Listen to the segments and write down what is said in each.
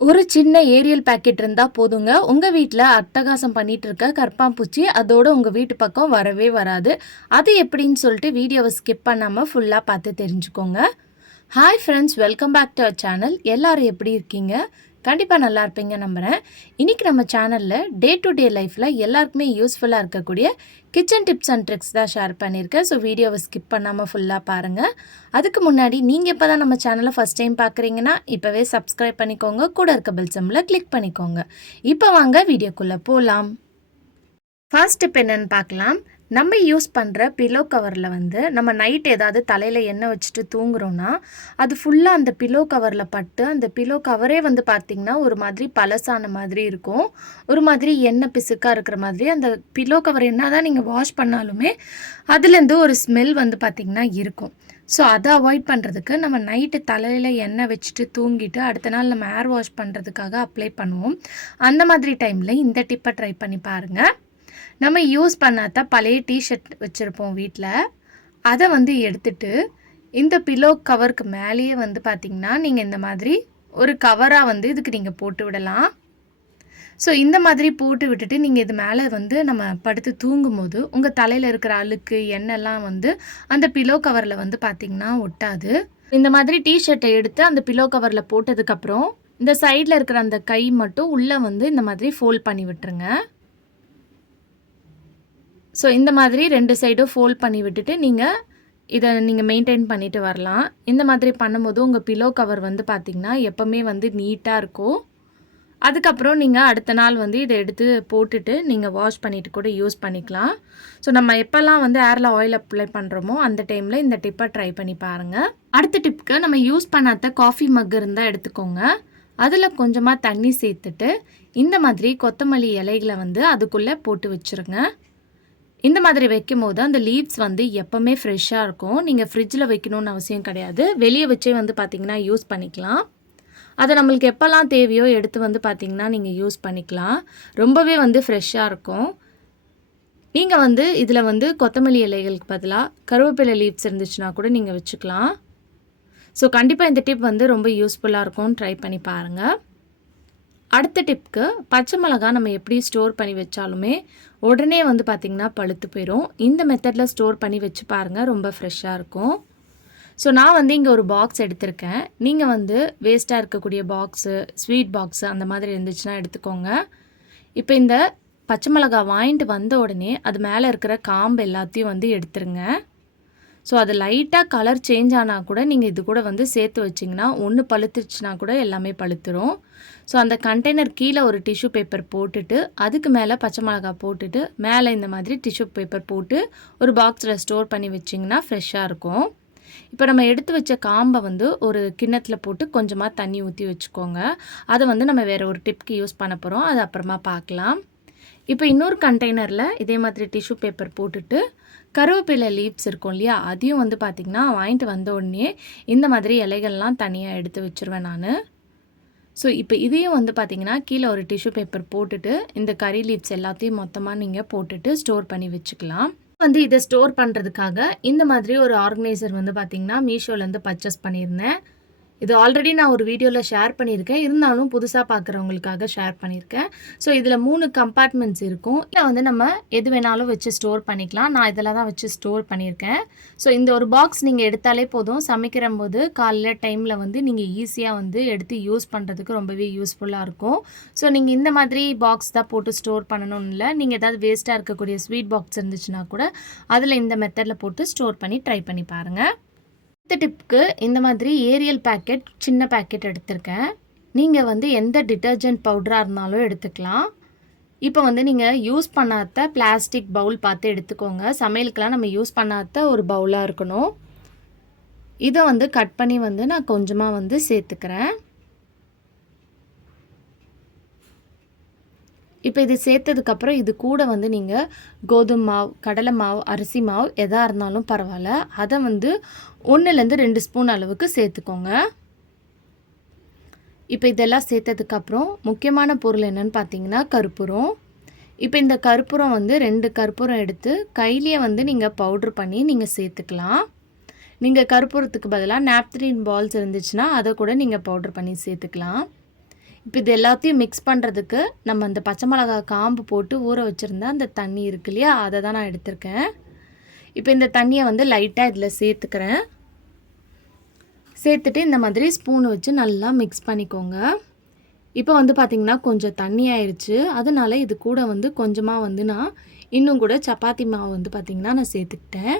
ஒரு சின்ன Ariel packet இருந்தா போதுங்க. உங்க வீட்ல அட்டகாசம் பண்ணிட்டு இருக்க கரப்பான்பூச்சி அதோட உங்க வீட்டு பக்கம் வரவே வராது. அது எப்படின்னு சொல்லிட்டு வீடியோவ ஸ்கிப் பண்ணாம ஃபுல்லா பார்த்து தெரிஞ்சுக்கோங்க. Hi friends, welcome back to our channel. எல்லாரும் எப்படி இருக்கீங்க? கண்டிப்பா நல்லா இருப்பீங்க நம்புறேன். இன்னைக்கு நம்ம சேனல்ல டே டு டே லைஃப்ல எல்லாருக்குமே யூஸ்ஃபுல்லா இருக்கக்கூடிய கிச்சன் டிப்ஸ் அண்ட் ட்ரிக்ஸ் தான் ஷேர் பண்ணியிருக்கேன். ஸோ வீடியோவை ஸ்கிப் பண்ணாமல் ஃபுல்லாக பாருங்கள். அதுக்கு முன்னாடி நீங்கள் இப்போ தான் நம்ம சேனலை ஃபஸ்ட் டைம் பார்க்குறீங்கன்னா இப்போவே சப்ஸ்கிரைப் பண்ணிக்கோங்க. கூட இருக்க பெல் சிம்பலை கிளிக் பண்ணிக்கோங்க. இப்போ வாங்க வீடியோக்குள்ளே போகலாம். ஃபர்ஸ்ட் டிப் என்னென்னு பார்க்கலாம். நம்ம யூஸ் பண்ணுற பில்லோ கவரில் வந்து நம்ம நைட் ஏதாவது தலையில் எண்ணெய் வச்சுட்டு தூங்குறோன்னா அது ஃபுல்லாக அந்த பில்லோ கவரில் பட்டு அந்த பில்லோ கவரே வந்து பார்த்திங்கன்னா ஒரு மாதிரி பழசான மாதிரி இருக்கும். ஒரு மாதிரி எண்ணெய் பிசுக்காக இருக்கிற மாதிரி அந்த பில்லோ கவர் என்ன தான் நீங்கள் வாஷ் பண்ணாலுமே அதுலேருந்து ஒரு ஸ்மெல் வந்து பார்த்திங்கன்னா இருக்கும். ஸோ அதை அவாய்ட் பண்ணுறதுக்கு நம்ம நைட்டு தலையில் எண்ணெய் வச்சுட்டு தூங்கிட்டு அடுத்த நாள் நம்ம ஹேர் வாஷ் பண்ணுறதுக்காக அப்ளை பண்ணுவோம். அந்த மாதிரி டைமில் இந்த டிப்பை ட்ரை பண்ணி பாருங்கள். நம்ம யூஸ் பண்ணாத பழைய டிஷர்ட் வச்சுருப்போம் வீட்டில், அதை வந்து எடுத்துட்டு இந்த பில்லோ கவருக்கு மேலேயே வந்து பார்த்திங்கன்னா நீங்கள் இந்த மாதிரி ஒரு கவராக வந்து இதுக்கு நீங்கள் போட்டு விடலாம். ஸோ இந்த மாதிரி போட்டு விட்டுட்டு நீங்கள் இது மேலே வந்து நம்ம படுத்து தூங்கும்போது உங்கள் தலையில் இருக்கிற அழுக்கு எண்ணெய்லாம் வந்து அந்த பில்லோ கவரில் வந்து பார்த்திங்கன்னா ஒட்டாது. இந்த மாதிரி டிஷர்ட்டை எடுத்து அந்த பில்லோ கவரில் போட்டதுக்கப்புறம் இந்த சைடில் இருக்கிற அந்த கை மட்டும் உள்ளே வந்து இந்த மாதிரி ஃபோல்ட் பண்ணி விட்டுருங்க. ஸோ இந்த மாதிரி 2 சைடும் ஃபோல்ட் பண்ணி விட்டுட்டு இதை நீங்கள் மெயின்டைன் பண்ணிட்டு வரலாம். இந்த மாதிரி பண்ணும்போது உங்கள் பில்லோ கவர் வந்து பார்த்திங்கன்னா எப்போவுமே வந்து நீட்டாக இருக்கும். அதுக்கப்புறம் நீங்கள் அடுத்த நாள் வந்து இதை எடுத்து போட்டுட்டு நீங்கள் வாஷ் பண்ணிவிட்டு கூட யூஸ் பண்ணிக்கலாம். ஸோ நம்ம எப்போல்லாம் வந்து ஏரில் ஆயில் அப்ளை பண்ணுறோமோ அந்த டைமில் இந்த டிப்பை ட்ரை பண்ணி பாருங்கள். அடுத்த டிப்புக்கு நம்ம யூஸ் பண்ணாத காஃபி மக் இருந்தால் எடுத்துக்கோங்க. அதில் கொஞ்சமாக தண்ணி சேர்த்துட்டு இந்த மாதிரி கொத்தமல்லி இலைகளை வந்து அதுக்குள்ளே போட்டு வச்சுருங்க. இந்த மாதிரி வைக்கும் போது அந்த லீவ்ஸ் வந்து எப்போவுமே ஃப்ரெஷ்ஷாக இருக்கும். நீங்கள் ஃப்ரிட்ஜில் வைக்கணும்னு அவசியம் கிடையாது. வெளியே வச்சே வந்து பார்த்திங்கன்னா யூஸ் பண்ணிக்கலாம். அதை நம்மளுக்கு எப்போல்லாம் தேவையோ எடுத்து வந்து பார்த்திங்கன்னா நீங்கள் யூஸ் பண்ணிக்கலாம். ரொம்பவே வந்து ஃப்ரெஷ்ஷாக இருக்கும். நீங்கள் வந்து இதில் வந்து கொத்தமல்லி இலைகளுக்கு பதிலாக கருவேப்பிலை லீவ்ஸ் இருந்துச்சுன்னா கூட நீங்கள் வச்சுக்கலாம். ஸோ கண்டிப்பாக இந்த டிப் வந்து ரொம்ப யூஸ்ஃபுல்லாக இருக்கும். ட்ரை பண்ணி பாருங்கள். அடுத்த டிப்க்கு பச்சை மிளகா நம்ம எப்படி ஸ்டோர் பண்ணி வச்சாலுமே உடனே வந்து பார்த்திங்கன்னா பழுத்து போயிடும். இந்த மெத்தடில் ஸ்டோர் பண்ணி வச்சு பாருங்கள், ரொம்ப ஃப்ரெஷ்ஷாக இருக்கும். ஸோ நான் வந்து இங்கே ஒரு பாக்ஸ் எடுத்திருக்கேன். நீங்கள் வந்து வேஸ்ட்டாக இருக்கக்கூடிய பாக்ஸு, ஸ்வீட் பாக்ஸு அந்த மாதிரி இருந்துச்சுன்னா எடுத்துக்கோங்க. இப்போ இந்த பச்சை மிளகா வாங்கிட்டு வந்த உடனே அது மேலே இருக்கிற காம்பு எல்லாத்தையும் வந்து எடுத்துருங்க. ஸோ அது லைட்டாக கலர் சேஞ்ச் ஆனால் கூட நீங்கள் இது கூட வந்து சேர்த்து வச்சிங்கன்னா ஒன்று பழுத்துச்சுன்னா கூட எல்லாமே பழுத்துரும். ஸோ அந்த கண்டெய்னர் கீழே ஒரு டிஷ்யூ பேப்பர் போட்டுட்டு அதுக்கு மேலே பச்சை மிளகா போட்டுட்டு மேலே இந்த மாதிரி டிஷ்யூ பேப்பர் போட்டு ஒரு பாக்ஸில் ஸ்டோர் பண்ணி வச்சிங்கன்னா ஃப்ரெஷ்ஷாக இருக்கும். இப்போ நம்ம எடுத்து வச்ச காம்பை வந்து ஒரு கிண்ணத்தில் போட்டு கொஞ்சமாக தண்ணி ஊற்றி வச்சுக்கோங்க. அதை வந்து நம்ம வேறு ஒரு டிப்க்கு யூஸ் பண்ண போகிறோம், அது அப்புறமா பார்க்கலாம். இப்போ இன்னொரு கண்டெய்னரில் இதே மாதிரி டிஷ்யூ பேப்பர் போட்டுட்டு கருவேப்பிலை லீவ்ஸ் இருக்கும் இல்லையா, அதையும் வந்து பார்த்திங்கன்னா வாங்கிட்டு வந்த உடனே இந்த மாதிரி இலைகள்லாம் தனியாக எடுத்து வச்சுருவேன் நான். ஸோ இப்போ இதையும் வந்து பார்த்திங்கன்னா கீழே ஒரு டிஷ்யூ பேப்பர் போட்டுட்டு இந்த கறி லீவ்ஸ் எல்லாத்தையும் மொத்தமாக நீங்கள் போட்டுட்டு ஸ்டோர் பண்ணி வச்சுக்கலாம். வந்து இதை ஸ்டோர் பண்ணுறதுக்காக இந்த மாதிரி ஒரு ஆர்கனைசர் வந்து பார்த்திங்கன்னா மீஷோலேருந்து பர்ச்சேஸ் பண்ணியிருந்தேன். இது ஆல்ரெடி நான் ஒரு வீடியோவில் ஷேர் பண்ணியிருக்கேன், இருந்தாலும் புதுசாக பார்க்குறவங்களுக்காக ஷேர் பண்ணியிருக்கேன். ஸோ இதில் 3 கம்பார்ட்மெண்ட்ஸ் இருக்கும். இதில் வந்து நம்ம எது வேணாலும் வச்சு ஸ்டோர் பண்ணிக்கலாம். நான் இதில் தான் வச்சு ஸ்டோர் பண்ணியிருக்கேன். ஸோ இந்த ஒரு பாக்ஸ் நீங்கள் எடுத்தாலே போதும். சமைக்கிற போது காலையில் டைமில் வந்து நீங்கள் ஈஸியாக வந்து எடுத்து யூஸ் பண்ணுறதுக்கு ரொம்பவே யூஸ்ஃபுல்லாக இருக்கும். ஸோ நீங்கள் இந்த மாதிரி பாக்ஸ் தான் போட்டு ஸ்டோர் பண்ணணும்னு இல்லை, நீங்கள் ஏதாவது வேஸ்ட்டாக இருக்கக்கூடிய ஸ்வீட் பாக்ஸ் இருந்துச்சுன்னா கூட அதில் இந்த மெத்தடில் போட்டு ஸ்டோர் பண்ணி ட்ரை பண்ணி பாருங்கள். அடுத்த டிப்புக்கு இந்த மாதிரி ஏரியல் பேக்கெட் சின்ன பேக்கெட் எடுத்திருக்கேன். நீங்கள் வந்து எந்த டிட்டர்ஜென்ட் பவுடராக இருந்தாலும் எடுத்துக்கலாம். இப்போ வந்து நீங்கள் யூஸ் பண்ணாத பிளாஸ்டிக் பவுல் பார்த்து எடுத்துக்கோங்க. சமையலுக்கெல்லாம் நம்ம யூஸ் பண்ணாத ஒரு பவுலாக இருக்கணும். இதை வந்து கட் பண்ணி வந்து நான் கொஞ்சமாக வந்து சேர்த்துக்கிறேன். இப்போ இது சேர்த்ததுக்கப்புறம் இது கூட வந்து நீங்கள் கோதுமை மாவு, கடலை மாவு, அரிசி மாவு எதாக இருந்தாலும் பரவாயில்ல, அதை வந்து 1லேருந்து 2 ஸ்பூன் அளவுக்கு சேர்த்துக்கோங்க. இப்போ இதெல்லாம் சேர்த்ததுக்கப்புறம் முக்கியமான பொருள் என்னென்னு பார்த்தீங்கன்னா கற்பூரம். இப்போ இந்த கற்பூரம் வந்து 2 கற்பூரம் எடுத்து கையிலேயே வந்து நீங்கள் பவுட்ரு பண்ணி நீங்கள் சேர்த்துக்கலாம். நீங்கள் கற்பூரத்துக்கு பதிலாக நாப்தலின் பால்ஸ் இருந்துச்சுன்னா அதை கூட நீங்கள் பவுட்ரு பண்ணி சேர்த்துக்கலாம். இப்போ இது எல்லாத்தையும் மிக்ஸ் பண்ணுறதுக்கு நம்ம அந்த பச்சை மிளகா காம்பு போட்டு ஊற வச்சுருந்த அந்த தண்ணி இருக்கு இல்லையா, அதை தான் நான் எடுத்திருக்கேன். இப்போ இந்த தண்ணியை வந்து லைட்டாக இதில் சேர்த்துக்கிறேன். சேர்த்துட்டு இந்த மாதிரி ஸ்பூன் வச்சு நல்லா மிக்ஸ் பண்ணிக்கோங்க. இப்போ வந்து பார்த்திங்கன்னா கொஞ்சம் தண்ணி ஆயிடுச்சு. அதனால இது கூட வந்து கொஞ்சமாக வந்து நான் இன்னும் கூட சப்பாத்தி மாவு வந்து பார்த்திங்கன்னா நான் சேர்த்துக்கிட்டேன்.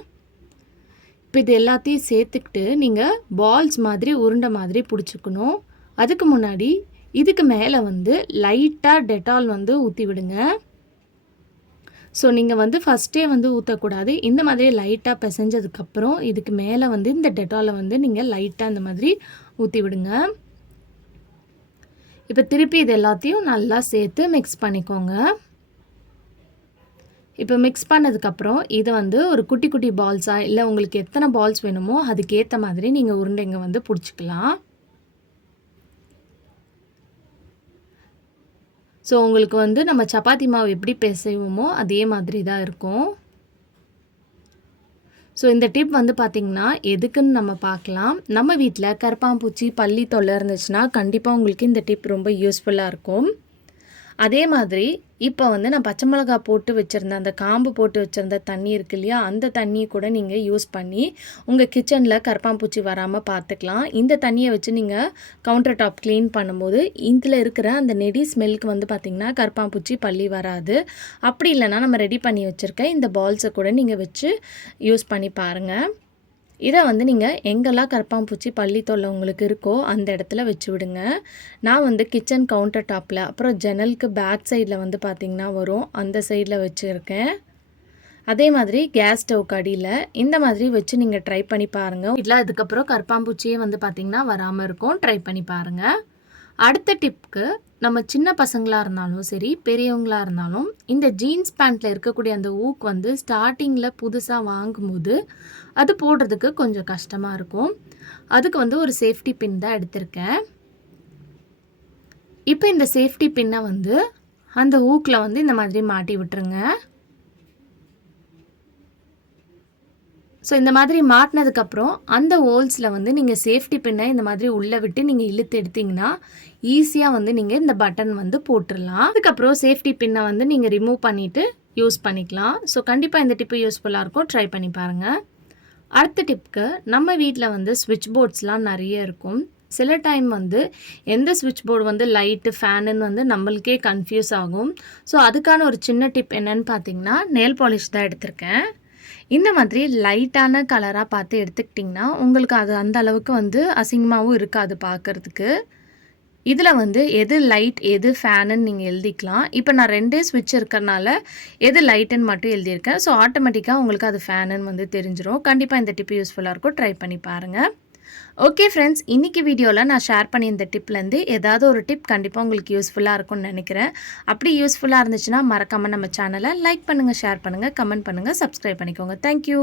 இப்போ இது எல்லாத்தையும் சேர்த்துக்கிட்டு நீங்கள் பால்ஸ் மாதிரி உருண்டை மாதிரி பிடிச்சிக்கணும். அதுக்கு முன்னாடி இதுக்கு மேலே வந்து லைட்டாக டெட்டால் வந்து ஊற்றி விடுங்க. ஸோ நீங்கள் வந்து ஃபஸ்ட்டே வந்து ஊற்றக்கூடாது. இந்த மாதிரி லைட்டாக பிசைஞ்சதுக்கப்புறம் இதுக்கு மேலே வந்து இந்த டெட்டாலை வந்து நீங்கள் லைட்டாக இந்த மாதிரி ஊற்றி விடுங்க. இப்போ திருப்பி இது எல்லாத்தையும் நல்லா சேர்த்து மிக்ஸ் பண்ணிக்கோங்க. இப்போ மிக்ஸ் பண்ணதுக்கப்புறம் இதை வந்து ஒரு குட்டி குட்டி பால்ஸாக இல்லை உங்களுக்கு எத்தனை பால்ஸ் வேணுமோ அதுக்கேற்ற மாதிரி நீங்கள் உருண்டைங்க வந்து பிடிச்சிக்கலாம். ஸோ உங்களுக்கு வந்து நம்ம சப்பாத்தி மாவு எப்படி பிசைவோமோ அதே மாதிரி தான் இருக்கும். ஸோ இந்த டிப் வந்து பார்த்திங்கன்னா எதுக்குன்னு நம்ம பார்க்கலாம். நம்ம வீட்டில் கரப்பான்பூச்சி பல்லி தொல்லை இருந்துச்சுன்னா கண்டிப்பாக உங்களுக்கு இந்த டிப் ரொம்ப யூஸ்ஃபுல்லாக இருக்கும். அதே மாதிரி இப்போ வந்து நான் பச்சை மிளகா போட்டு வச்சுருந்தேன், அந்த காம்பு போட்டு வச்சுருந்த தண்ணி இருக்கு இல்லையா, அந்த தண்ணியை கூட நீங்கள் யூஸ் பண்ணி உங்கள் கிச்சனில் கரப்பான்பூச்சி வராமல் பார்த்துக்கலாம். இந்த தண்ணியை வச்சு நீங்கள் கவுண்டர் டாப் க்ளீன் பண்ணும்போது இதில் இருக்கிற அந்த நெடி ஸ்மெல்க்கு வந்து பார்த்திங்கன்னா கரப்பான்பூச்சி பல்லி வராது. அப்படி இல்லைனா நம்ம ரெடி பண்ணி வச்சுருக்க இந்த பால்ஸை கூட நீங்கள் வச்சு யூஸ் பண்ணி பாருங்கள். இதை வந்து நீங்கள் எங்கெல்லாம் கரப்பான்பூச்சி பல்லி தொல்லை உங்களுக்கு இருக்கோ அந்த இடத்துல வச்சு விடுங்க. நான் வந்து கிச்சன் கவுண்டர் டாப்பில், அப்புறம் ஜன்னலுக்கு பேக் சைடில் வந்து பார்த்திங்கன்னா வரும், அந்த சைடில் வச்சுருக்கேன். அதே மாதிரி கேஸ் ஸ்டவ்க்கு அடியில் இந்த மாதிரி வச்சு நீங்கள் ட்ரை பண்ணி பாருங்கள். இல்லை அதுக்கப்புறம் கரப்பான்பூச்சியே வந்து பார்த்திங்கன்னா வராமல் இருக்கும். ட்ரை பண்ணி பாருங்கள். அடுத்த டிப்க்கு நம்ம சின்ன பசங்களாக இருந்தாலும் சரி பெரியவங்களாக இருந்தாலும் இந்த ஜீன்ஸ் பேண்ட்டில் இருக்கக்கூடிய அந்த ஊக் வந்து ஸ்டார்டிங்கில் புதுசாக வாங்கும்போது அது போடுறதுக்கு கொஞ்சம் கஷ்டமாக இருக்கும். அதுக்கு வந்து ஒரு சேஃப்டி பின் தான் எடுத்திருக்கேன். இப்போ இந்த சேஃப்டி பின்னை வந்து அந்த ஊக்கில் வந்து இந்த மாதிரி மாட்டி விட்டுருங்க. ஸோ இந்த மாதிரி மாட்டினதுக்கப்புறம் அந்த ஹோல்ஸில் வந்து நீங்கள் சேஃப்டி பின்னை இந்த மாதிரி உள்ளே விட்டு நீங்கள் இழுத்து எடுத்திங்கன்னா ஈஸியாக வந்து நீங்கள் இந்த பட்டன் வந்து போட்டுடலாம். அதுக்கப்புறம் சேஃப்டி பின்னை வந்து நீங்கள் ரிமூவ் பண்ணிவிட்டு யூஸ் பண்ணிக்கலாம். ஸோ கண்டிப்பாக இந்த டிப்பு யூஸ்ஃபுல்லாக இருக்கும். ட்ரை பண்ணி பாருங்கள். அடுத்த டிப்புக்கு நம்ம வீட்டில் வந்து ஸ்விட்ச் போர்ட்ஸ்லாம் நிறைய இருக்கும். சில டைம் வந்து எந்த ஸ்விட்ச் போர்டு வந்து லைட்டு ஃபேனுன்னு வந்து நம்மளுக்கே கன்ஃபியூஸ் ஆகும். ஸோ அதுக்கான ஒரு சின்ன டிப் என்னன்னு பார்த்தீங்கன்னா நெயில் பாலிஷ் தான் எடுத்திருக்கேன். இந்த மாதிரி லைட்டான கலராக பார்த்து எடுத்துக்கிட்டிங்கன்னா உங்களுக்கு அது அந்த அளவுக்கு வந்து அசிங்கமாகவும் இருக்காது பார்க்குறதுக்கு. இதில் வந்து எது லைட் எது ஃபேனுன்னு நீங்கள் எழுதிக்கலாம். இப்போ நான் 2 ஸ்விட்ச் இருக்கிறனால எது லைட்டுன்னு மட்டும் எழுதியிருக்கேன். ஸோ ஆட்டோமேட்டிக்காக உங்களுக்கு அது ஃபேனுன்னு வந்து தெரிஞ்சிடும். கண்டிப்பாக இந்த டிப் யூஸ்ஃபுல்லாக இருக்கும். ட்ரை பண்ணி பாருங்கள். ஓகே ஃப்ரெண்ட்ஸ், இன்றைக்கி வீடியோவில் நான் ஷேர் பண்ணி இந்த டிப்லேருந்து ஏதாவது ஒரு டிப் கண்டிப்பாக உங்களுக்கு யூஸ்ஃபுல்லாக இருக்கும்னு நினைக்கிறேன். அப்படி யூஸ்ஃபுல்லாக இருந்துச்சுன்னா மறக்காமல் நம்ம சேனலை லைக் பண்ணுங்கள், ஷேர் பண்ணுங்கள், கமெண்ட் பண்ணுங்கள், சப்ஸ்கிரைப் பண்ணிக்கோங்க. தேங்க்யூ.